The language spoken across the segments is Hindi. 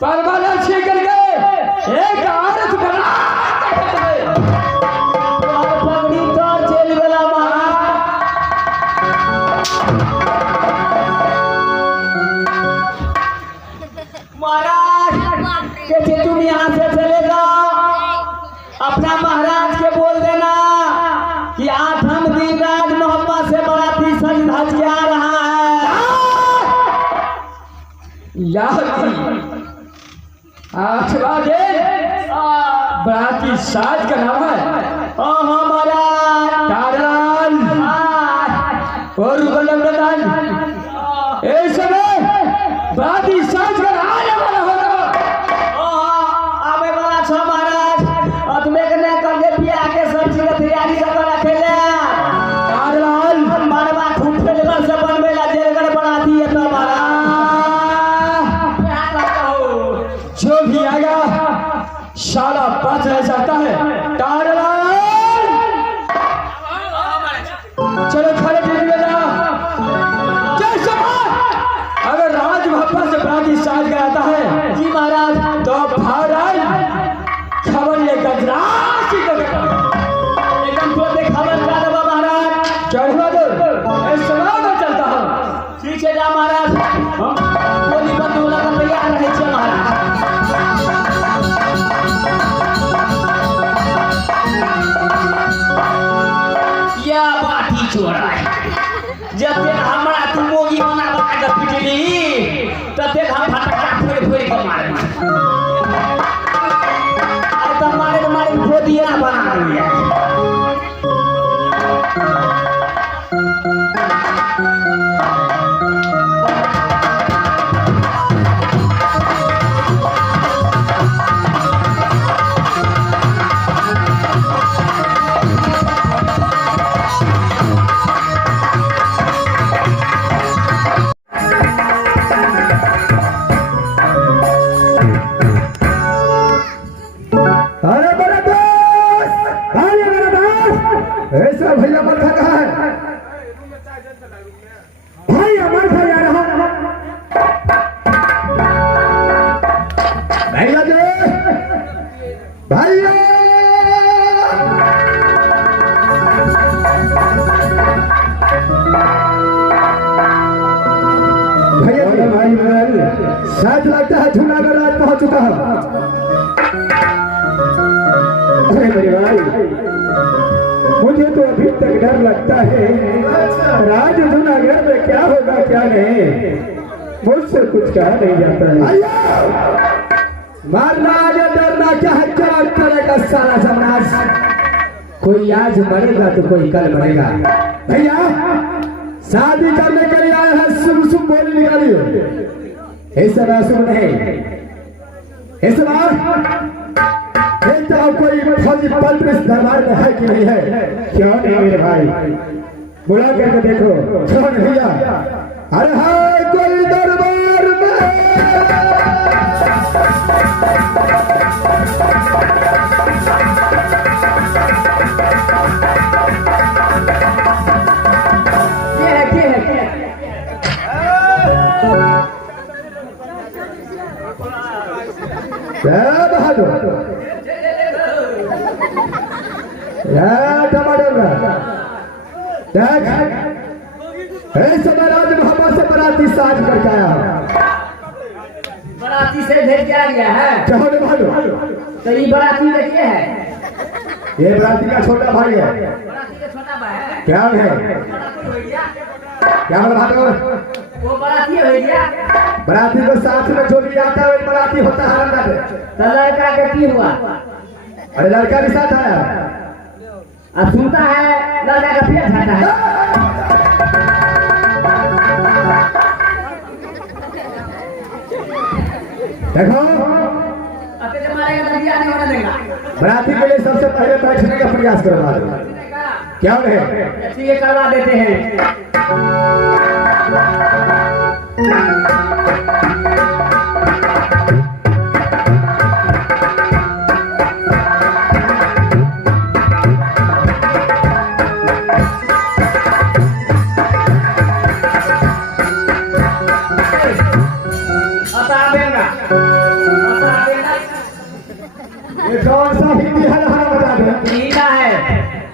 परवाना छीन करके एक औरत बना पगड़ी तो चल गला महाराज कहते तुम यहाँ से चले जाओ, अपना महाराज के बोल देना कि 8 दिन राज मोहब्बत से बराती सज धज के आ रहा है। आठवां दिन बराती साज का नाम है महाराज तारलाल और बल्लभदान। इस समय बराती साज का आने वाला होगा। आवे वाला छ महाराज, तुम्हें कने कर दे बियाह के सब चीज के तैयारी कर रखे ले। तारलाल मारवा खूब फेलवा से बनवे ला जेलगढ़ बराती है तो महाराज जो भी आएगा साला बच रह जाता है। तारलाल चलो खड़े पीने जा। अगर राज मोहब्बत से बराती साज कराता है जी महाराज, तो भारत खबर ये गजराज एकदम तो दे खबर का दबा महाराज। चढ़वा दो इस समय में चलता हूँ। ठीक है जा महाराज, गोली बंदूक लगा तैयार रहे छे महाराज। या बाटी चोरा जते हमरा तू मोगी बना बना के पिटली तते हम फटका फोड़ फोड़ के मारे अरे तो मारे मारे फोदिया बना दिया। अरे मेरा दोस्त, अरे मेरा दोस्त, ऐसा भैया मत कहा है भाई अमर भाई आ रहा भैया जी भैया भैया भाई साथ लगता है जूनागढ़ आज पहुंच चुका है। अरे मेरे भाई मुझे तो अभी तक डर लगता है राज जूनागढ़ में क्या होगा क्या नहीं, मुझसे कुछ कहा नहीं जाता है। मारना या डरना क्या है, क्या करेगा सारा समाज। कोई आज मरेगा तो कोई कल मरेगा। भैया शादी करने के लिए आए हैं, शुभ शुभ बोली निकालिए। ऐसा शुभ नहीं, इस बार देखता हूँ कोई फौजी पल्ट इस दरबार में है कि नहीं है। क्यों नहीं मेरे भाई, बुला करके देखो। कौन भैया? अरे हाय कोई दरबार में बहादुर टमाटर देख समय राज मोहब्बत से बराती साज करके आया। बराती से भेज के आ गया है चलो बहादुर, तो ये बराती में क्या है? ये बराती का छोटा भाई है। बराती का छोटा भाई है क्या है? बराती हो गया, क्या बहादुर? वो बराती हो गया। बराती को साथ में जो भी आता है वही बराती होता है। तो लड़का का की हुआ? अरे लड़का भी साथ आया। अब सुनता है लड़का का पेट खाता है। देखो मारेगा तो बियाह नहीं होने देगा। बराती के लिए सबसे पहले बैठने का प्रयास करवा दो। क्या है? ठीक है करवा देते हैं। बता देगा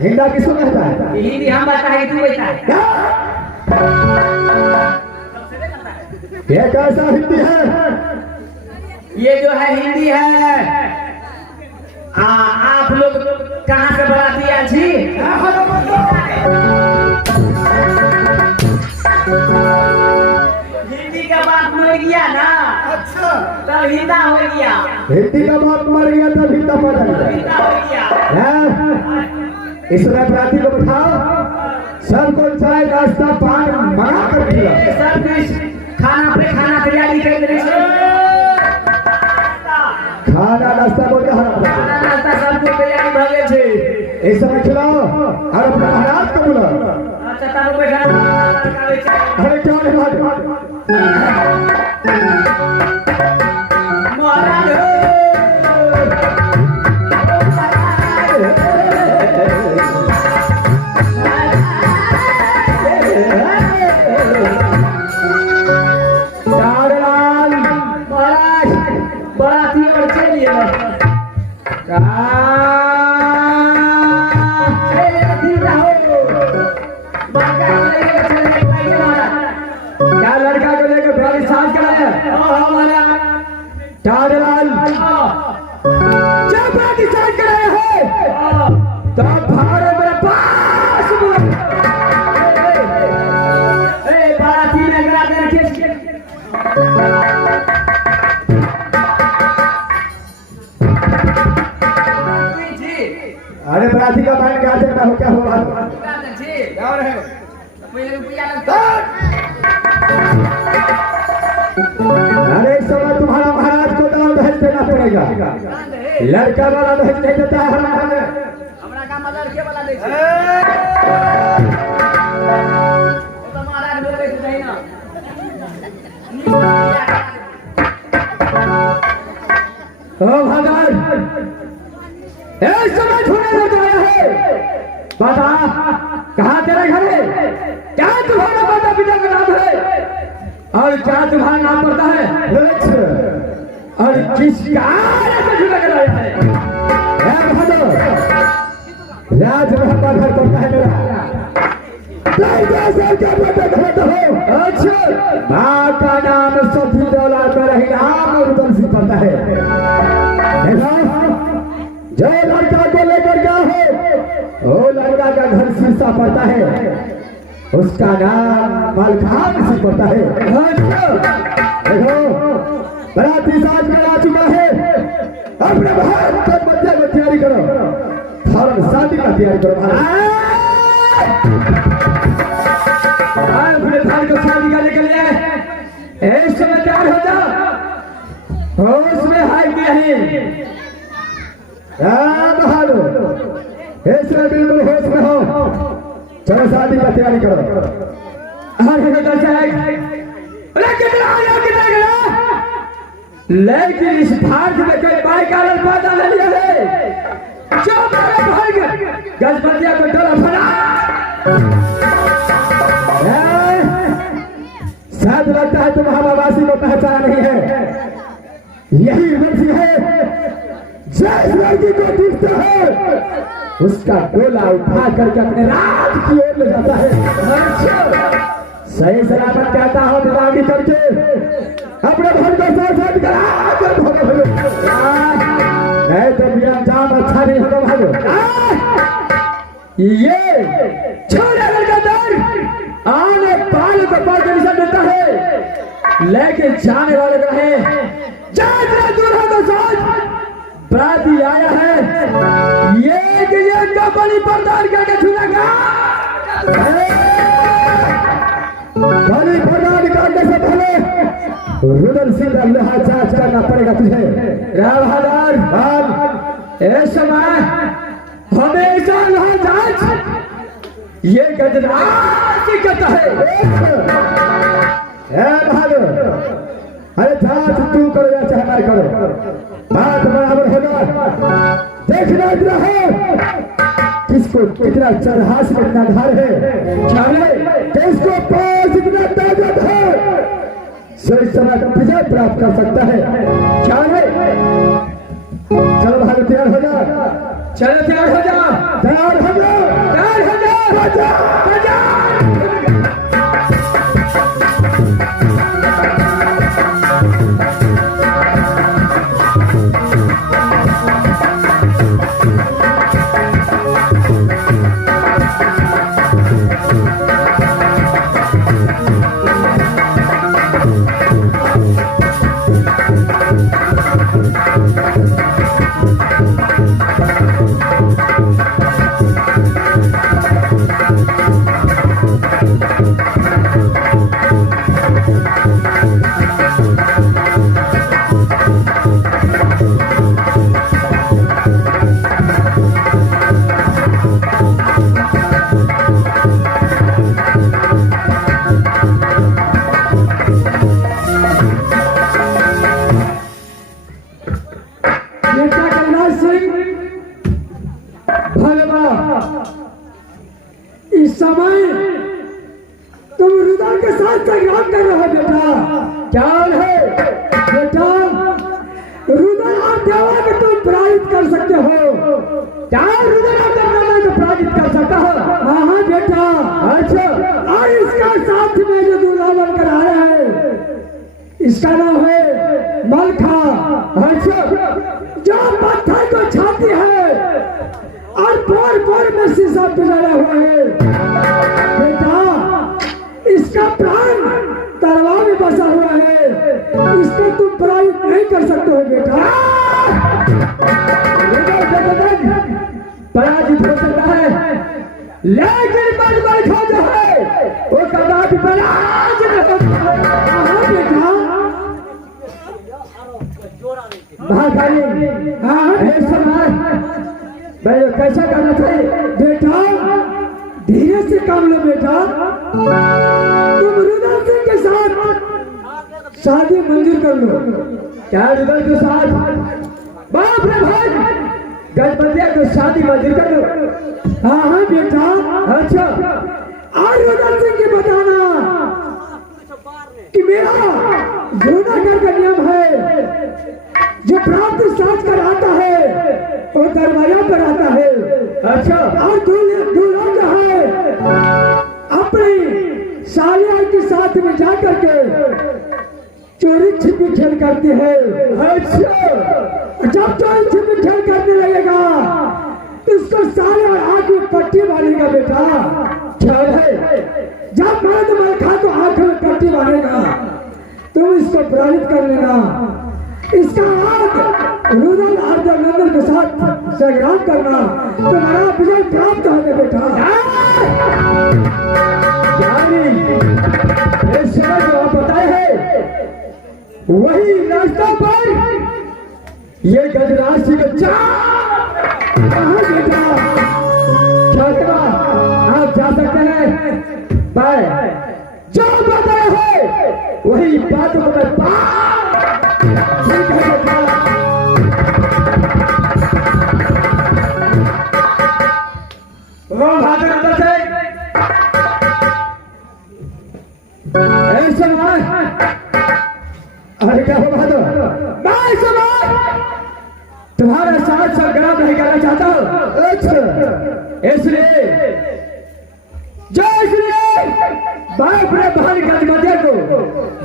हिंदा किसको कहता है? हिंदी हम बता है कि तू बता है? ये कैसा हिंदी है? ये जो है हिंदी है। आप लोग कहाँ से बराती आए छी? हिंदी का बात मर गया ना, अच्छा तब हिंदा हो गया। हिंदी का बात मर गया तब हिंदा पड़ गया। हिंदा हो गया। इसमें प्रार्थी को बिठाओ, सबको चाय नाश्ता पान मंगा कर खिलाओ। ये सब कुछ खाना पे खाना तैयारी कर रहे हैं। खाना नाश्ता बोल के हरा खाना नाश्ता सब कुछ तैयारी भऽ गेल छै। इस समय खिलाओ और अपने महाराज को बुलाओ। अच्छा तब बैठा लगावे छै। अरे क्या रे महाराज महाराज चारलाल महाराज बराती और चलिए क्या लड़का को लेकर बड़ी साज करा है? चारलाल जब बड़ी साज कराया है तब भारत मेरे पास बराती में करा देंगे। अरे बराती का माइंड क्या चलता हो? क्या हुआ? और है पहले रुपया लगता। अरे इस समय तुम्हारा महाराज को दाम दहेज देना पड़ेगा। लड़का वाला दहेज नहीं देता है हमरा का मदद के वाला दे छै। ओ तो महाराज बोले छै नहीं ना। ओ भगवान इस समय ढूंढने लग आया है। बता कहाँ तेरा घर है? क्या तुम्हारा माता पिता का नाम है? और क्या तुम्हारा नाम पड़ता है? और किस कारण से ढूंढने लग आया है? राजमहल का घर पड़ता है मेरा। अच्छा माँ का नाम सती दौलत में रही नाम और बंसी पड़ता है। जो लड़का को लेकर गया है वो लड़का का घर शीर्षा पड़ता है, उसका नाम मलखान से पड़ता है। देखो बराती साज में आ चुका है। अपने भाई को बच्चे को तैयारी करो, फौरन शादी का तैयारी करो। अपने भाई को शादी का लेकर ले इस समय तैयार हो जाओ। होश में हाई किया है ऐसे बिल्कुल होश में हो। चलो शादी का तैयारी करो। लेकिन इस भारत में कोई बाई का पैदा नहीं लिया है जो मेरे भाई गजबतिया को डरा फना। शायद लगता है तुम्हारा वासी को पहचाना नहीं है। यही वंश है जिस लड़की को दिखता है उसका गोला उठा करके अपने राज की ओर ले जाता है। सही सलामत कहता हूं दिमागी करके अपने भाई को साथ करा नहीं तो मेरा काम अच्छा नहीं होगा भाई। ये छोटे लड़का दर आने पाल को पाल के निशान देता है, लेकिन जाने वाले का है जहाँ दूर हो तो सोच बराती आया है ये बलि प्रदान करके छुड़ेगा। बलि प्रदान करने से पहले रुदन सिंह लिहाज जांच करना पड़ेगा तुझे। रावहादार इस समय हमेशा लिहाज जांच ये गजराज कहता है। अरे जांच तू करो या चाहे मैं करो, बात बराबर होगा। देखना इतना है किसको कितना चरहास में इतना घर है, किसको पास इतना ताकत है सही समय विजय प्राप्त कर सकता है। चलो भाई तैयार हो जा, चलो तैयार हो जा। इस समय तुम रुदल के साथ संग्राम कर रहे हो बेटा। क्या है बेटा? रुदल और देवा को तुम पराजित कर सकते हो। क्या रुदल और देवा को पराजित कर सकता हो? हाँ हाँ बेटा। अच्छा, और इसका साथ में जो दूल्हा बनकर आया है इसका नाम है मलखा। अच्छा, जो पत्थर को छाती है और पोर में शीशा पिघला हुआ है बेटा। इसका प्राण तलवार में बसा हुआ है। इसको तुम पराजित नहीं कर सकते हो बेटा। पराजित हो सकता है लेकिन मलखा जो है वो कदापि पराजित नहीं हो सकता है। बेटा महाकाली, हाँ भाई कैसा करना चाहिए बेटा? धीरे से काम लो बेटा। तुम रुदल सिंह के साथ शादी मंजूर कर लो। क्या रुदल के साथ? बाप रे भाई, गजबंदिया को शादी मंजूर कर लो। हाँ हाँ बेटा। अच्छा, और रुदल सिंह के बताना कि मेरा जूनागढ़ का नियम है, जो प्राप्त साज कर आता है वो दरवाजा पर आता है। अच्छा, और दूल्हा जो है अपनी सालिया के साथ में जाकर के चोरी छिपी खेल करते हैं। अच्छा, जब चोरी छिपी खेल करने लगेगा तो उसको साले और आंख में पट्टी मारेगा बेटा। ख्याल है? जब मर्द मलखा को आंख में पट्टी मारेगा तुम इसको पराजित कर लेना। इसका बाद रुदल और नंदन के साथ संग्राम करना, तुम्हारा विजय प्राप्त होगा बेटा। इस समय जो आप बताए हैं वही रास्ता पर ये गजराज सिंह बेटा क्या आप जा सकते हैं। बाय जो बताए हैं वही बातों को मैं अरे क्या हो बहादुर, तुम्हारा साथ संग्राम नहीं करना चाहता हूँ। इसलिए बाप रे बहन गजमतिया को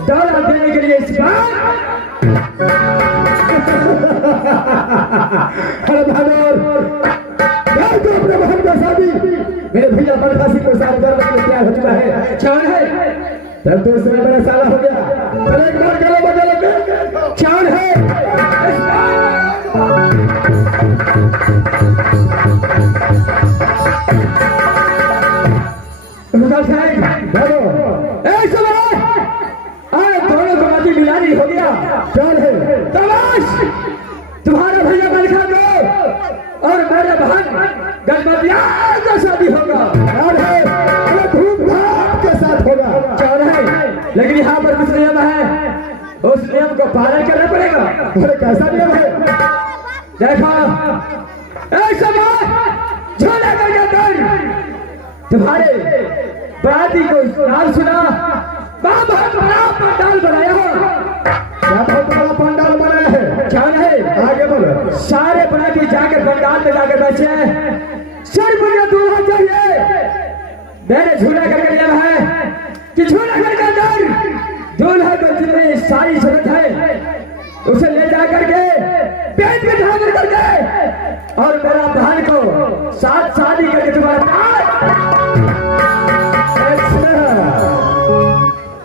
डरा देने के लिए इस बार बहादुर तो अपने बहन का शादी मेरे भैया मलखा सिंह को साथ करने के लिए तैयार हो चुका है। चार है तब तो उसमें बड़ा साला हो गया। चलो एक बार करो बदल चार है। दोनों समाजी मिलानी हो गया। चार है तमाश तुम्हारा भैया मलखा को और मेरे बहन गजमतिया का शादी होगा। और है धूमधाम के साथ होगा। चार है लेकिन यहाँ पर कुछ नियम है, उस नियम को पालन करना पड़ेगा। अरे कैसा नियम है? देखो झोले का तुम्हारे बराती को नाम सुना, बहुत बड़ा पंडाल बनाया हो। क्या बहुत बड़ा पंडाल बनाया है? क्या है? आगे बोलो। सारे बराती जाकर पंडाल में जाकर बैठे हैं सिर्फ मुझे दूल्हा चाहिए। मैंने झूला करके लिया है कि झूला करके अंदर दूल्हा को जितनी सारी जरूरत है उसे ले जा करके पेट में ढांक करके और मेरा बहन को साथ शादी करके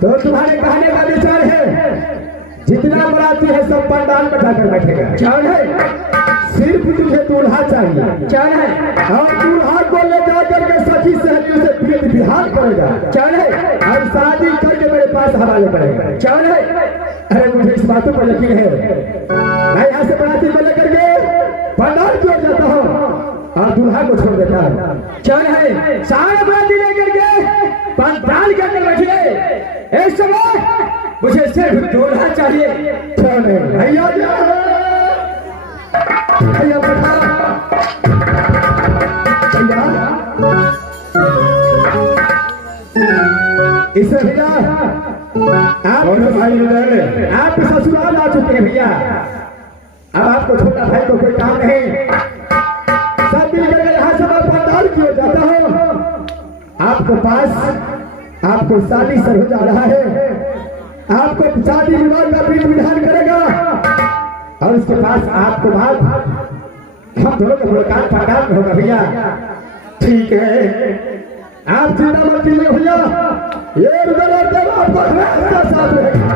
तो तुम्हारे कहने का विचार है जितना बराती है सब पंडाल में ढाकर बैठेगा। क्या है? सिर्फ तुझे दूल्हा चाहिए। क्या है? और दूल्हा को ले जा करके सखी सहेलियों से प्रेम विहार करेगा। क्या है? और शादी करके मेरे पास हवाले करेगा। क्या है? अरे मुझे इस बातों पर यकीन है। मैं यहाँ से बराती को लेकर के पंडाल की ओर जाता हूँ और दूल्हा को छोड़ देता हूँ। क्या है? सारे बराती लेकर के पंडाल के अंदर बैठिए। इस समय मुझे सिर्फ दूल्हा चाहिए। क्या नहीं? भैया भैया बैठा इसे भैया आप ससुराल आ चुके हैं भैया। अब आपको छोटा भाई को कोई काम नहीं। सब मिलकर यहाँ से मैं पंडाल की ओर जाता हूँ। आपको पास आपको शादी सर हो जा रहा है। आपको शादी विवाह का भी विधान करेगा और उसके पास आपको बात हम दोनों का मुलाकात पंडाल में होगा भैया। ठीक है आप चिंता मत कीजिए भैया। ये रुपये आपको हमेशा साथ रहेगा।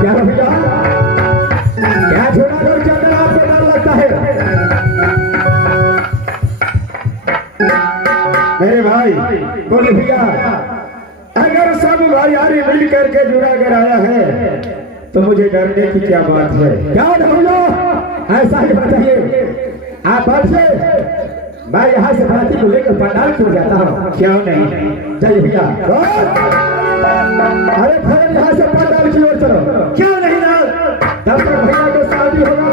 क्या भैया क्या झोला घर के अंदर आपको डर लगता है? मेरे भाई बोले भैया अगर सब भाई यारी मिल करके जुड़ा कर आया है तो मुझे डरने की क्या बात है? क्या भैया ऐसा ही बताइए। आप बैठिए मैं यहाँ से बराती को लेकर पंडाल की ओर जाता हूँ। क्यों नहीं? जाइए भैया। अरे फिर यहाँ से पंडाल की ओर चलो। क्यों नहीं ना? तब तक भैया को शादी होगा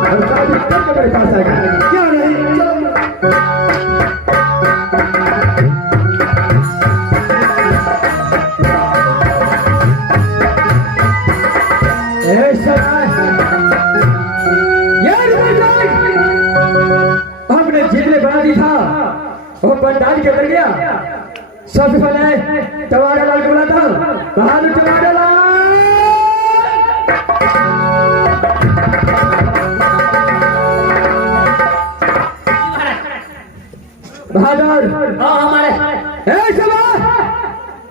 और शादी करके मेरे पास आएगा। क्यों नहीं? हमने जितने बना दी था वो पंडाल के अंदर गया। सबसे पहले टमाटर लाल को बुलाता हूँ। बहादुर टमाटर लाल बहादुर हमारे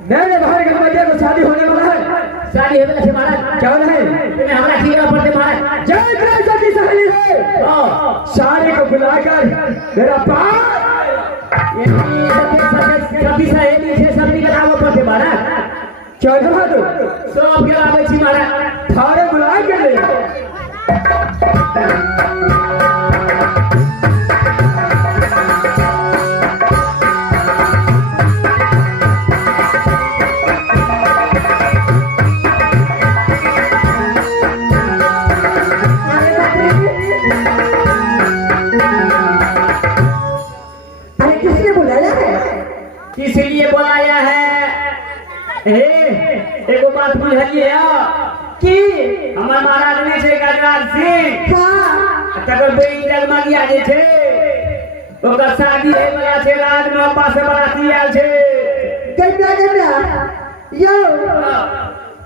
मेरे भाई के बच्चे को शादी होने वाला है। शादी होने से महाराज क्या है? हमारा खीरा पड़ते महाराज जय जय सखी सहेली है। सारे को बुलाकर मेरा पास सखी सहेली से सभी का नाम पड़ते महाराज। क्या बहादुर सब के आवे छी महाराज थारे बुला के ले। इसलिए बुलाया है एगो बात बुझलिए कि हमर महाराज ने छै गजराज सिंह। हां तकर बेटी जलमगिया जे छै ओकर शादी होय वाला छै। राज में अब्बा से बराती आयल छै। गजरा यो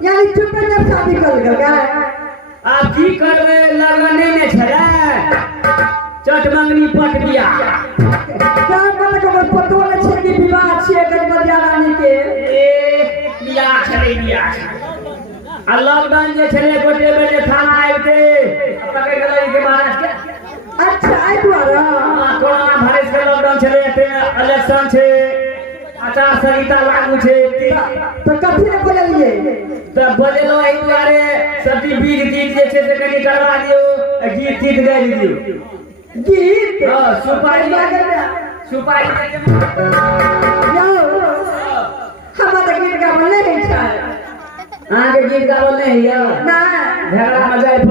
यानी चुपे जब शादी कर गया। आप की करबे? लगने ने छले चट मंगनी पट बिया का मतलब पतो ने छै कि विवाह छै गजबरिया रानी के। बिया छले बिया आ लॉकडाउन जे छले गोटे बेटे थाना आइते पकड़ गेलै के महाराज के। अच्छा आई दुआरा कोरोना वायरस के लॉकडाउन छले ते इलेक्शन छै आचार संहिता लागू छै। तो कथि ने बोललिए? तो बोलेलो आई दुआरे सब्जी बीज गीत जे छै से कनी करवा दियो। गीत गीत गा दियो। गीत सुपारी सुपारी हमारा गीत गावल नहीं है। आगे गीत गावल नहीं है ना। झगड़ा मजाक